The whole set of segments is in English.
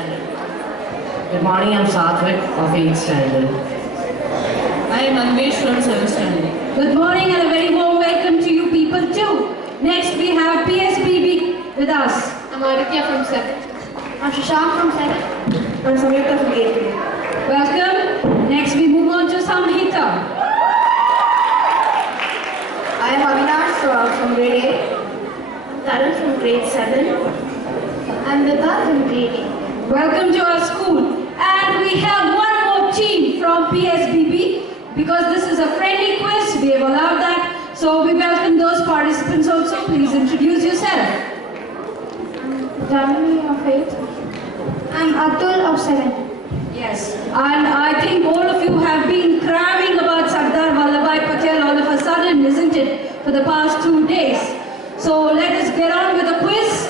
standard. Good morning, I'm Satvik of 8th standard. I am Anvesh from 7th standard. Good morning and a very warm welcome to you people too. Next we have PSBB with us. I'm Aditya from 7th. I'm Shashank from 7th. I'm Samyukta from 8th. Welcome. Next we move on to Samhita. I am Avinash from grade 8. Tarun from grade 7. And Vidha from grade 8. Welcome to our school. And we have one more team from PSBB because this is a friendly quiz. We have allowed that. So we welcome those participants also. Please introduce yourself. Janvi of 8. I'm Atul of 7. Yes, and I think all of you have been cramming about Sardar Vallabhbhai Patel all of a sudden, isn't it, for the past 2 days. So let us get on with the quiz.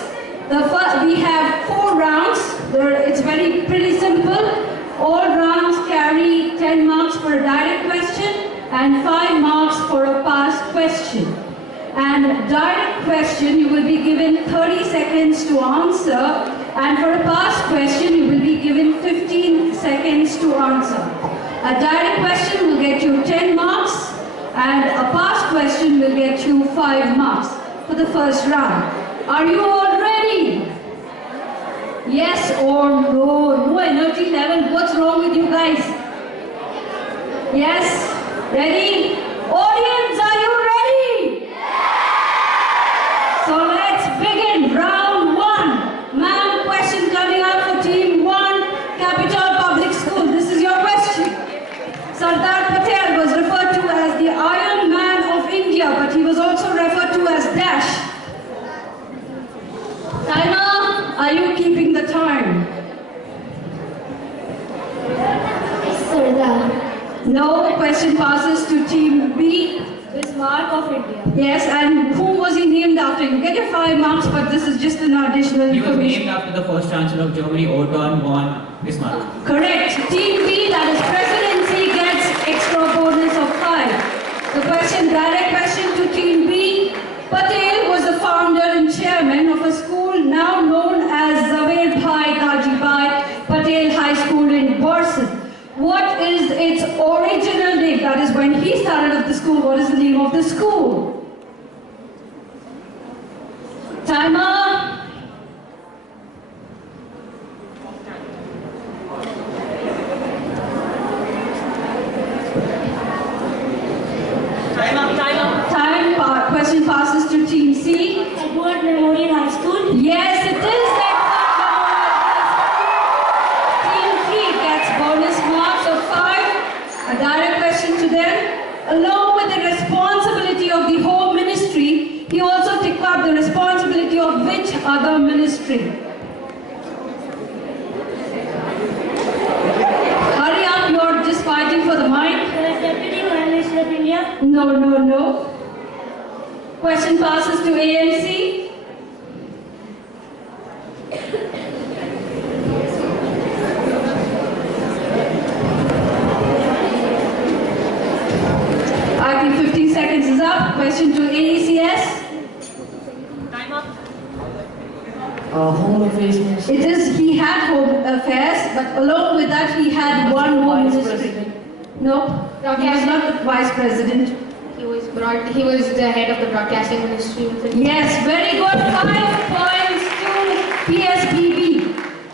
We have 4 rounds. It's pretty simple. All rounds carry 10 marks for a direct question and 5 marks for a past question. And direct question, you will be given 30 seconds to answer. And for a past question, you will be given 15 seconds to answer. A direct question will get you 10 marks, and a past question will get you 5 marks for the first round. Are you all ready? Yes or no? No energy level. What's wrong with you guys? Yes? Ready? Audience, are you ready? So let's begin. Round 1. Ma'am, question coming up for team 1, Capital Public School. This is your question. Sardar Patel was referred to as the Iron Man of India, but he was also referred to as Dash. Timer, are you keeping the time? Sardar. No. Question passes to team B. Bismarck of India. Yes, and who was he named after? You get your 5 marks, but this is just an additional He was information. named after the first chancellor of Germany, Otto von Bismarck. Correct. Team B, that is presidency, gets extra bonus of 5. The question, direct question to team B. Patel was the founder and chairman of a school now known as Zaved Bhai Gajibhai Patel High School in Borson. What is its original name? That is when he started up the school. What is the name of the school? Timer. Question passes to team C. Edward Memorial High School. Yes, it is Team 3 gets bonus marks of 5. A direct question to them. Along with the responsibility of the Home Ministry, he also took up the responsibility of which other ministry? Hurry up, you're just fighting for the mic. Deputy Prime Minister of India. No, no, no. Question passes to AMC. I think 15 seconds is up. Question to AECS. Time up. Home Affairs Minister. It is, he had Home Affairs, but along with that he had one more Vice ministry. President. No, he was not the Vice President. He was the head of the broadcasting ministry. Yes, very good. 5 points to PSBB.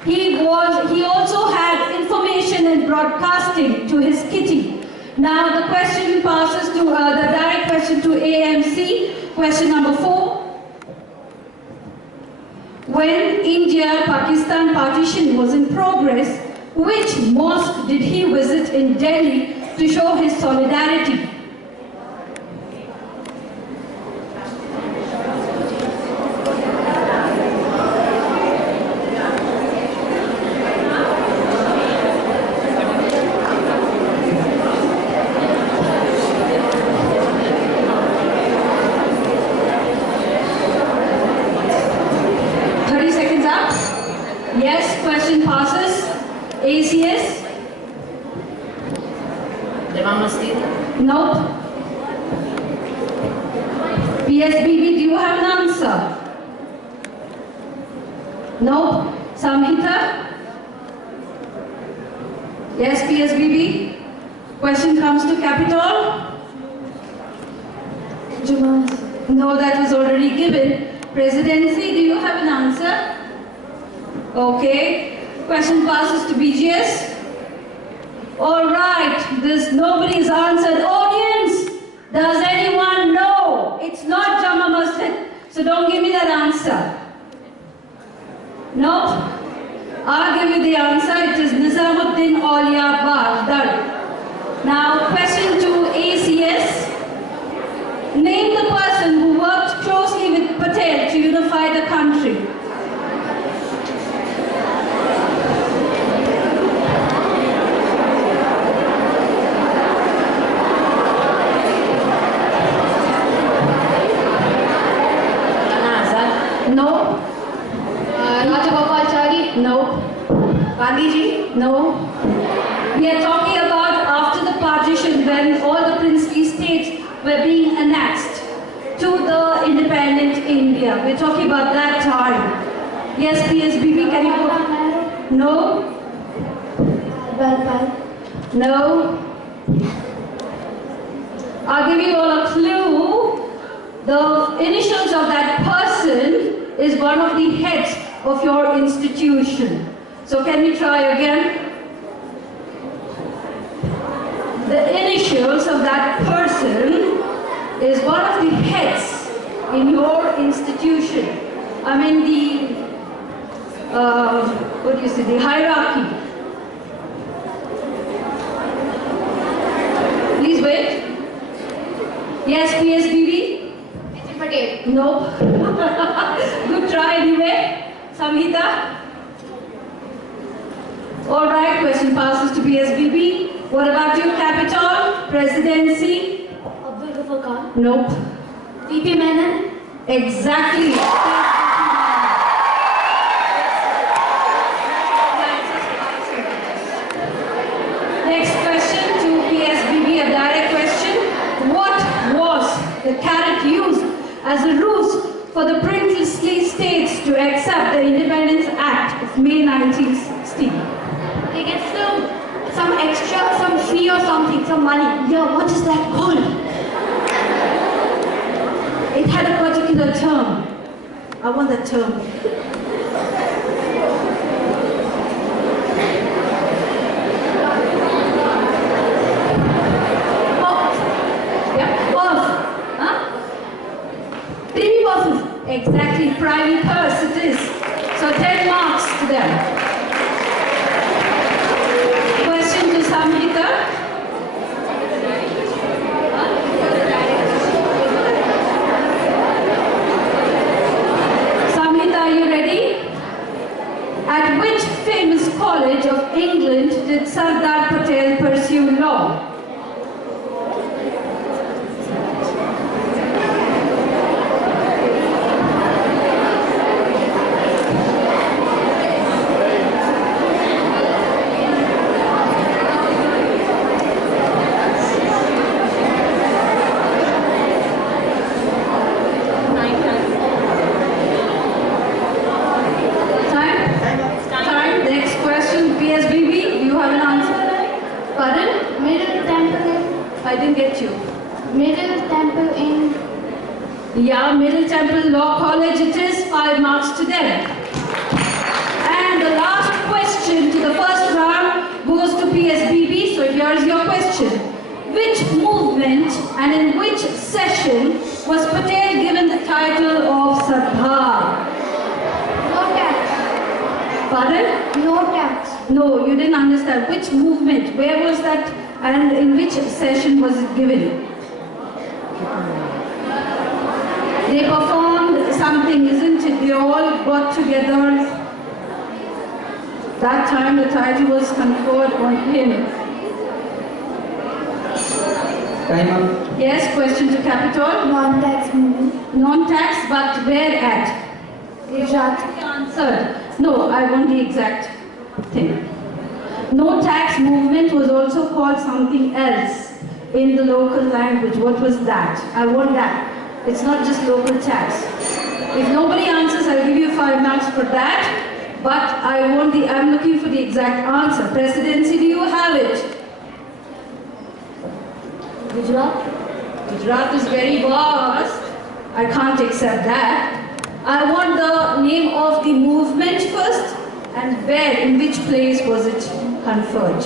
He also had information and broadcasting to his kitty. Now the question passes to the direct question to AMC. Question number 4. When India-Pakistan partition was in progress, which mosque did he visit in Delhi to show his solidarity? Yes, question passes. ACS? Jama Masjid. Nope. PSBB, do you have an answer? Nope. Samhita? Yes, PSBB. Question comes to Capitol. No, that was already given. Presidency, do you have an answer? Okay. Question passes to BGS. All right. Nobody's answered. Audience, does anyone know? It's not Jama Masjid. So don't give me that answer. No? I'll give you the answer. It is Nizamuddin Aulia Baghdad. Now, question to ACS. Name the person who worked closely with Patel to unify the country. No. Rajagopalachari? No. Gandhiji? No. We are talking about after the partition when all the princely states were being annexed to the independent India. We're talking about that time. Yes, PSBB, can you go? No. No. I'll give you all a clue. The initials of that person is one of the heads of your institution. So can we try again? The initials of that person is one of the heads in your institution. I mean the hierarchy. Please wait. Yes, PSBB? Patel. No. Good try anyway. Samhita? All right, question passes to PSBB. What about your capital? Presidency? Abdul Ghaffar Khan. Nope. VP Menon. Exactly. Next question to PSBB, a direct question. What was the carrot used as a ruse for the princely states to accept the Independence Act of May 1960? They get some extra, some fee or something, some money. Yeah, what is that called? It had a particular term. I want that term. Exactly, private purse it is. So 10 marks to them. Question to Samhita. Samhita, are you ready? At which famous college of England did Sardar Patel pursue law? Yeah, Middle Temple Law College it is, 5 marks to them. And the last question to the first round goes to PSBB, so here's your question. Which movement and in which session was Patel given the title of Sardar? No tax. Pardon? No tax. No, you didn't understand. Which movement? Where was that and in which session was it given? They performed something, isn't it? They all got together. That time the title was conferred on him. Time up. Yes, question to Capitol. Non-tax movement. Non-tax, but where at? Gujarat. Answered. No, I want the exact thing. No tax movement was also called something else in the local language. What was that? I want that. It's not just local tax. If nobody answers, I'll give you 5 marks for that. But I'm looking for the exact answer. Presidency, do you have Gujarat. Gujarat is very vast. I can't accept that. I want the name of the movement first and where, in which place was it conferred?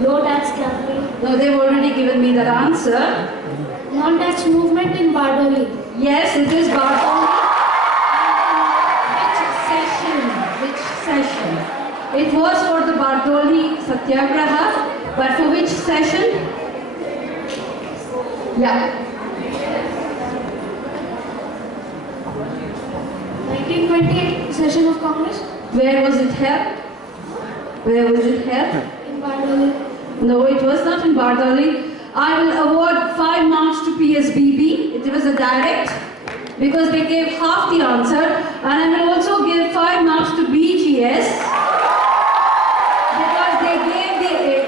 No tax campaign. No, they've already given me that answer. Non-tax movement in Bardoli. Yes, it is Bardoli. Which session? It was for the Bardoli Satyagraha, but for which session? Yeah. 1928 session of Congress Where was it held? Where was it held? in Bardoli. No, it was not in Bardoli. I will award 5 marks to PSBB. It was a direct because they gave half the answer, and I will also give 5 marks to BGS because they gave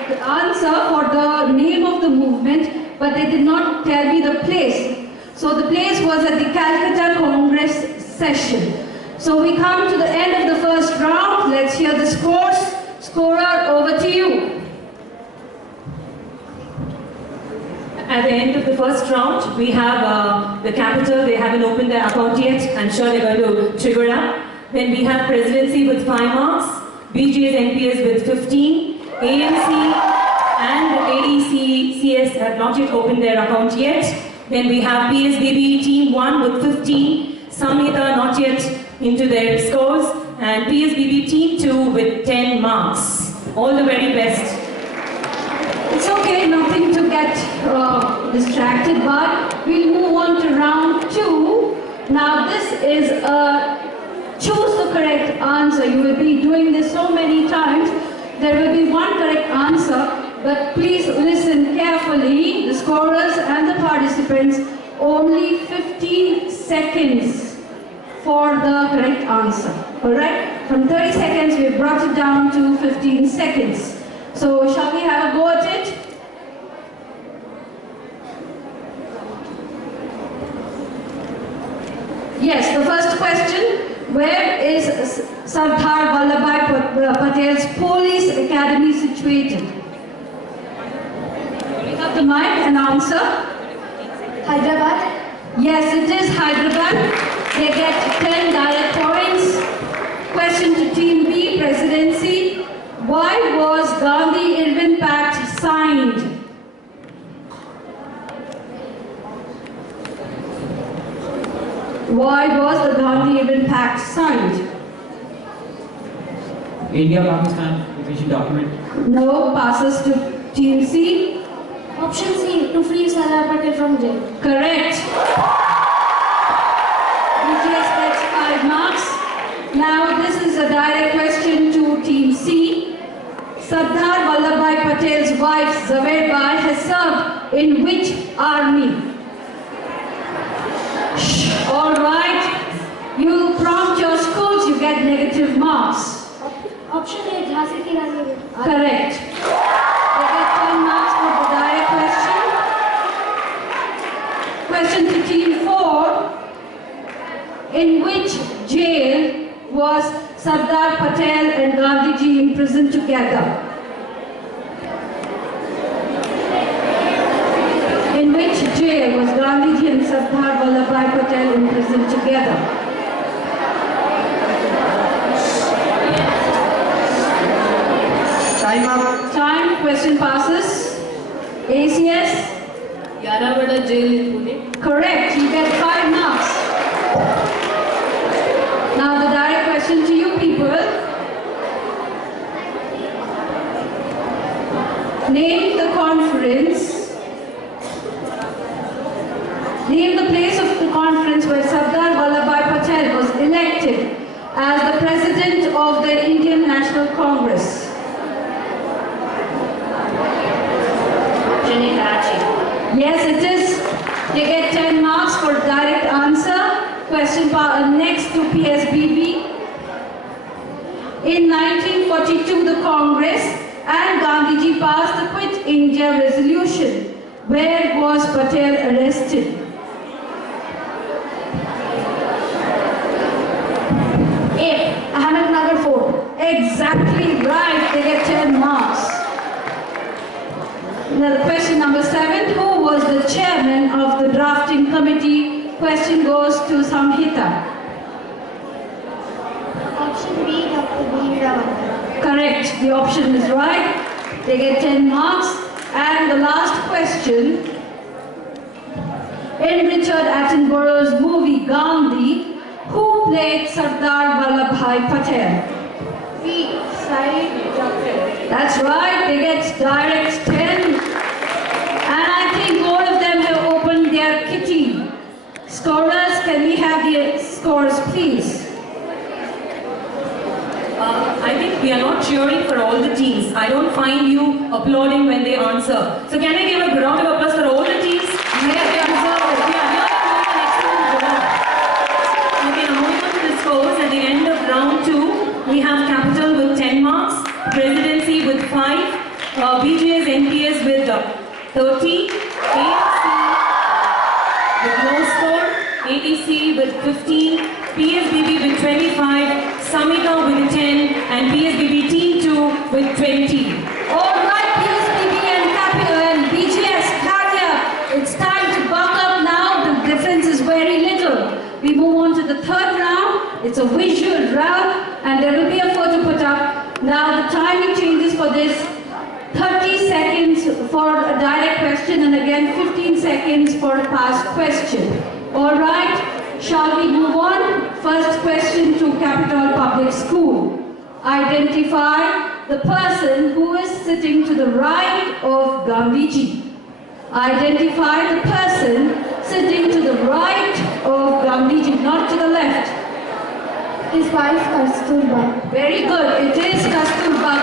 the answer for the name of the movement, but they did not tell me the place. So the place was at the Calcutta Congress session. So we come to the end of the first round. Let's hear the scores. Scorer, over to you. At the end of the first round, we have the capital. They haven't opened their account yet. I'm sure they're going to trigger up. Then we have presidency with 5 marks, BGS NPS with 15, AMC and AEC CS have not yet opened their account yet. Then we have PSBB team 1 with 15, Samhita not yet into their scores, and PSBB team 2 with 10 marks. All the very best. It's okay, nothing to get distracted by. We'll move on to round 2. Now this is a choose the correct answer. You will be doing this so many times. There will be one correct answer, but please listen carefully. The scorers and the participants, only 15 seconds for the correct answer. Alright? From 30 seconds we have brought it down to 15 seconds. So shall we have a go at it? Yes, the first question. Where is Sardar Vallabhbhai Patel's Police Academy situated? We have the mic and answer. Hyderabad. Yes, it is Hyderabad. They get 10 direct points. Question to Team B, Presidency. Why was Gandhi-Irwin Pact signed? Why was the Gandhi-Irwin Pact signed? India-Pakistan Division document. No, passes to Team C. Option C, to free Sardar Patel from jail. Correct. BGS gets 5 marks. Now this is a direct question to Team C. Sardar Vallabhbhai Patel's wife Zaverbhai has served in which army? All right. You prompt your schools, you get negative marks. Option A, Jhansi Ki Rani. Correct. They get 10 marks for the direct question. Question to Team 4. In which jail was Sardar Patel and Gandhiji imprisoned together? In which jail was Gandhiji and Sardar Vallabhbhai Patel imprisoned together? Time up. Time. Question passes. ACS. Yaravada jail in Pune. Correct. You get 5 marks. Now the direct question to you people. Name the conference. Name the place of the conference where Sardar Vallabhbhai Patel was elected as the President of the Indian National Congress. Karachi. Yes, it is. They get 10 marks for direct answer. Question next to PSBB. In 1942, the Congress and Gandhiji passed the Quit India resolution. Where was Patel arrested? A, Ahmednagar Fort. Exactly right. They get 10 marks. Now, question number 7. Who was the chairman of the drafting committee? Question goes to Samhita. Option B, Dr. B. Ravana. Correct. The option is right. They get 10 marks. And the last question. In Richard Attenborough's movie Gandhi, who played Sardar Vallabhbhai Patel? B. Syed Jaffar. That's right. They get direct 10. And I think all of them have opened their kitty. Scorers, can we have the scores, please? I think we are not cheering for all the teams. I don't find you applauding when they answer. So can I give a round of applause for all the teams? Yes, Yeah, okay, now moving on to the scores. At the end of round 2, we have Capital with 10 marks, Presidency with 5, BGS NPS with 30, AMC with no score, ATC with 15, PSBB with 25, Samhita with 10, and PSBB Team 2 with 20. All right, PSBB and Capital and BGS, carry it's time to buck up now. The difference is very little. We move on to the third round. It's a visual round, and there will be a photo put up. Now the timing changes for this. 30 seconds for a direct question, and again 15 seconds for a past question. All right, shall we move on? First question to Capital Public School. Identify the person who is sitting to the right of Gandhiji. Identify the person sitting to the right of Gandhiji, not to the left. His wife Kasturba. Very good. It is Kasturba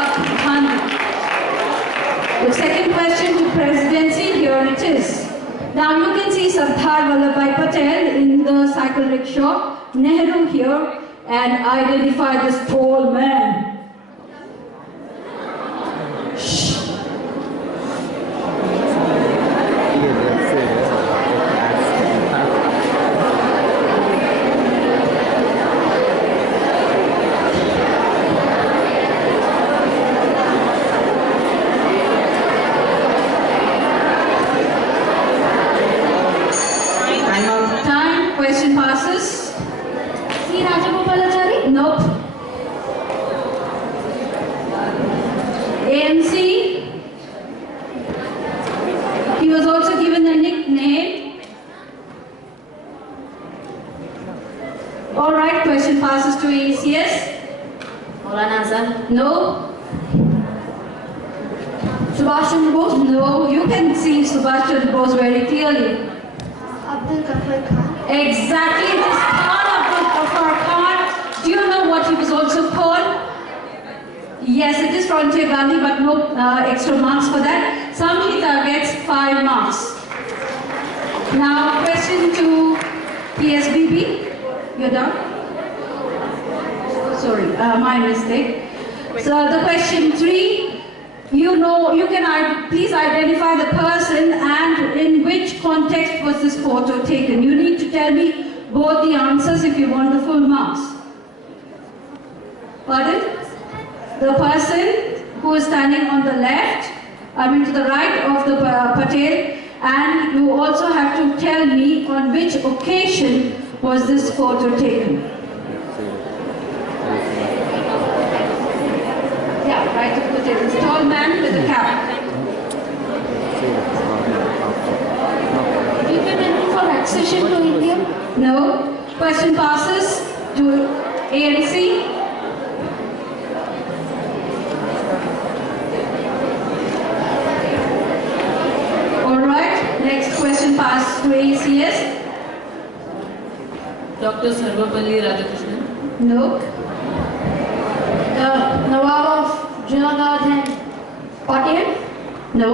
Gandhi. The second question to Presidency, here it is. Now you can see Sardar Vallabhbhai Patel in the cycle rickshaw, Nehru here, and identify this tall man. Time, question passes. C. Rajagopalachari. Nope. AMC. He was also given a nickname. All right, question passes to ACS. Maulana Azhar. No. Subhash Chandra Bose. No, you can see Subhash Chandra Bose very clearly. Abdul Ghaffar Khan. Exactly, this Khan Abdul Ghaffar Khan. Do you know what he was also called? Yes, it is Frontier Gandhi, but no extra marks for that. Samhita gets 5 marks. Now, question to PSBB. You're done? Sorry, my mistake. So the question 3. You know, you can please identify the person and in which context was this photo taken. You need to tell me both the answers if you want the full marks. Pardon? The person who is standing on the left, to the right of the Patel, and you also have to tell me on which occasion was this photo taken. Yeah, right of Patel. This tall man with a cap. Do you get anything for accession to India? No. Question passes to ANC. All right. Next question passes to ACS. Dr. Sarvapalli Radhakrishnan. No. Nawab of Junagadh and Patel. No.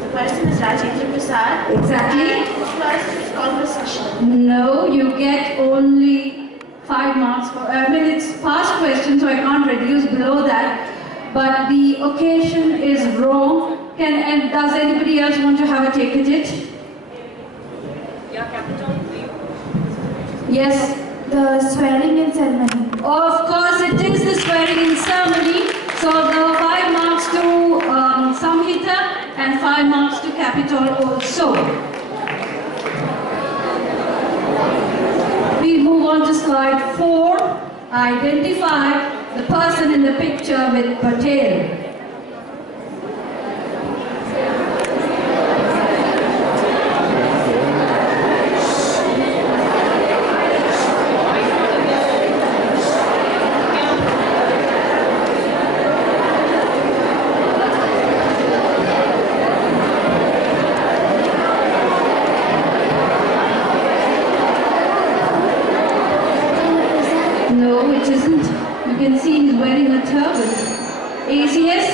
The person is Rajendra Prasad. Exactly. And this was his conversation. No. You get only 5 marks for. It's past question, so I can't reduce below that. But the occasion is wrong. And does anybody else want to have a take at it? Yeah, Capital. Yes. The swearing in ceremony. Of course, it is the swearing-in ceremony. So the 5 marks to Samhita and 5 marks to Capitol also. We move on to slide 4. Identify the person in the picture with Patel. No, it isn't. You can see he's wearing a turban. ACS?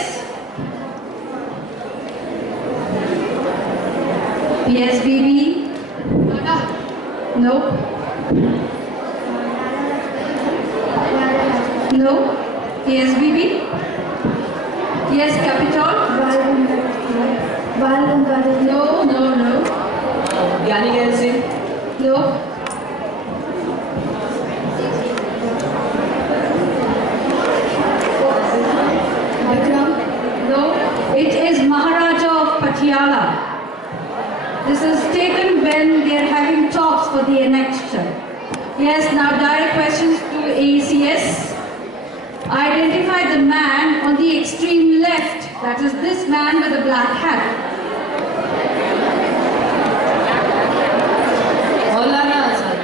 PSBB? No. No. PSBB? Yes, Capitol? No, no, no. Gyani Gail Singh. No. No, it is Maharaja of Patiala. This is taken when they are having talks for the annexure. Yes, now direct questions to ACS. Identify the man on the extreme left. That is this man with the black hat. Maulana Azad.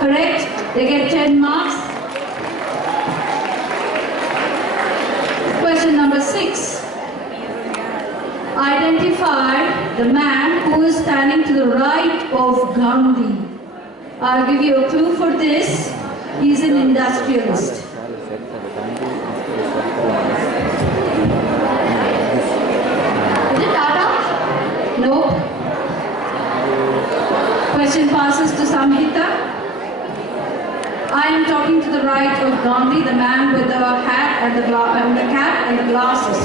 Correct? They get 10 marks. Question number 6. Identify the man who is standing to the right of Gandhi. I'll give you a clue for this. He's an industrialist. Is it Tata? No. Question passes to Samhita. I am talking to the right of Gandhi, the man with the hat and the cap and the glasses.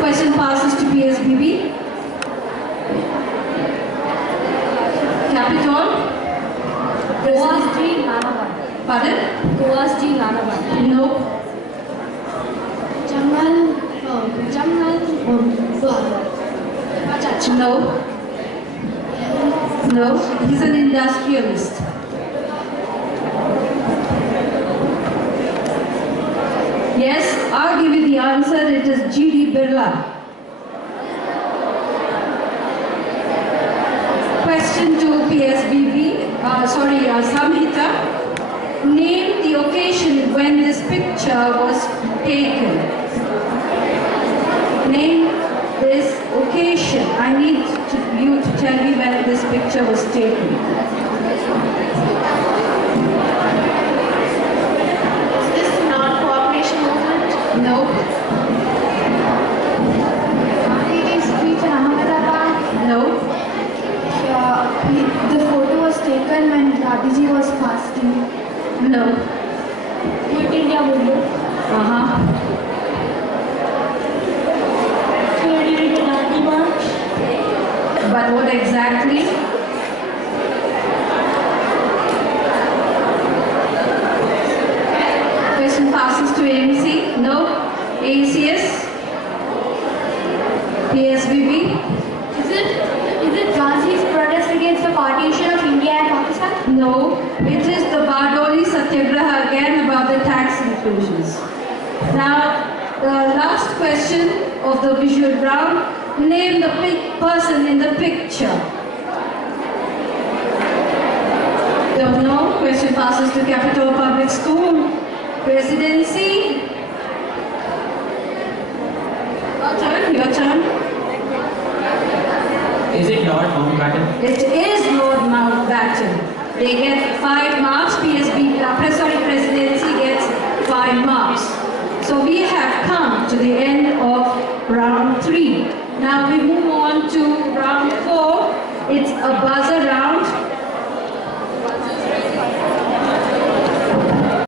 Question passes to PSBB. Capitol. Gowasji Nanavan. Pardon? Gowasji Nanavan. No. No. No. He's an industrialist. Yes, I'll give you the answer. It is G.D. Birla. Question to PSBB, Samhita. Name the occasion when this picture was taken. Name this occasion. I need you to tell me when this picture was taken. Is this non-cooperation movement? No. Gandhi's speech in Ahmedabad? No. The photo was taken when Gandhiji was fasting. No. Quit India movement? Uh-huh. During the Gandhi March? But what exactly? Question passes to AMC. No. ACS. PSBB. Is it Gandhi's protest against the partition of India and Pakistan? No. It is the Bardoli Satyagraha again about the tax inclusions. Now, the last question of the visual round. Name the person in the picture. Don't know. Question passes to Capitol Public School. Presidency. Your turn. Is it Lord Mountbatten? It is Lord Mountbatten. They get 5 marks. Presidency gets 5 marks. So we have come to the end of round 3. Now we move